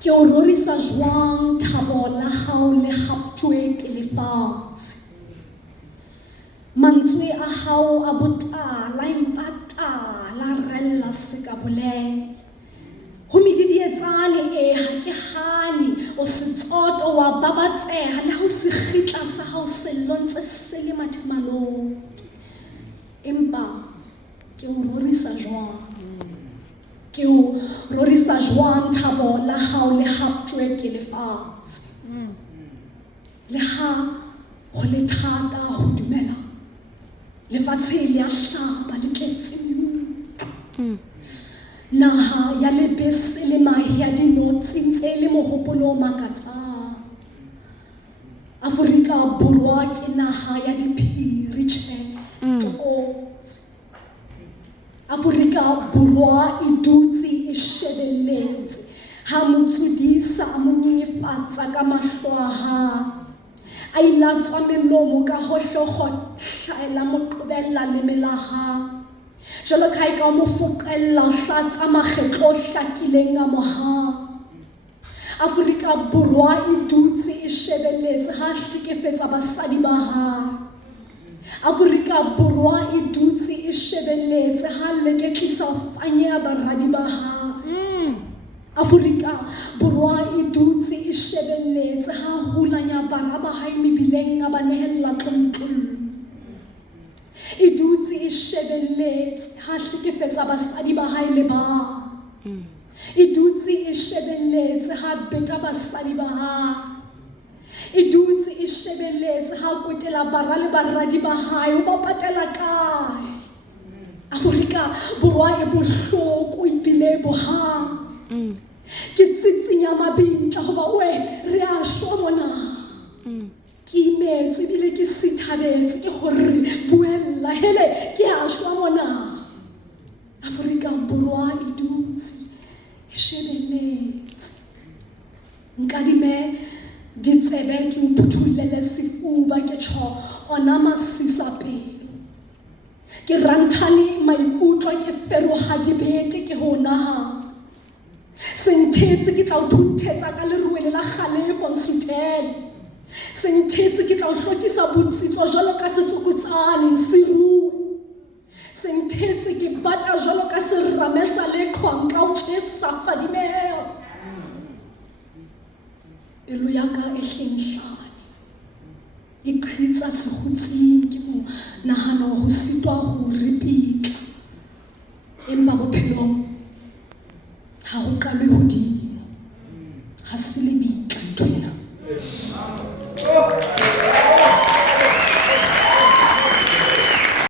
ke o rorisa jwang thabo la hao le haptjwe ke lefatshe. Mantswe a hao a botala empa tala rella se ka bolele. Ho medidietsane ha ke hane o se tsoto wa babatseha le ho se kgitla sa hao se lontse se le mathemalong. Empa ke o rorisa jwang. Ke o rorisa jwang thabo la hao le haptjwe ke lefatshe. Le ha ho le thata ho dumela lefatshe le a hlaba le tletse naha ya lebese le mahe a dinotshi ntse le mohopolo o makatsang. Afrika Borwa ke naha ya diphiri tjhe tlokotsi. Afrika Borwa e dutse e shebelletse ha motsudisa a mo nyenyefatsa ka mahlo a hae. A ilatswa melomo ka hohloho hlaela mo qobella leme la hae. Jwalo ka eka o mo foqella o hlatsa makgetlo hlakileng a mo hae. Afrika Borwa e dutse e shebelletse ha hlekefetsa basadi ba hae. Afrika Borwa e dutse e shebelletse ha leketlisa fanya baradi ba hae. Afrika Borwa e dutse e shebelletse ha hulanya bana ba hae mebileng a ba nehella tlontlollo. E dutse e shebelletse ha hlekefetsa basadi ba hae le ba. E dutse e shebelletse ha beta basadi ba hae. E dutse e shebelletse ha kwetela bara le baradi ba hae o ba patela kae. Afrika Borwa e bohloko ebile bohang. Ke tsitsinya mabitla hoba we re a shwa mona. Ke imetswe ebile ke sithabetse ke hore buella hele ke a shwa mona. Afrika Borwa e dutse e shebelletse. Nkadime ditsebe ke o phuthullele sefuba ke tjho ona masisa pelo. Ke ranthane maikutlo ke feroha dibete ke ho naha. Sentetse ke tla o thunthetsa ka leruele la kgalefo nsutele. Sentetse ke tla o hlokisa botsitso jwalo ka setsokotsane nsiruwe. Sentetse ke bata jwalo ka serame sa leqhwa nka o tjhesa fadimela. Pelo ya ka e hlenhlane e qhitsa sekgutsing ke mo nahana ho sitwa ho ripitla. Empa bophelong ha ho qalwe hodimo ha se le bitla ntwena.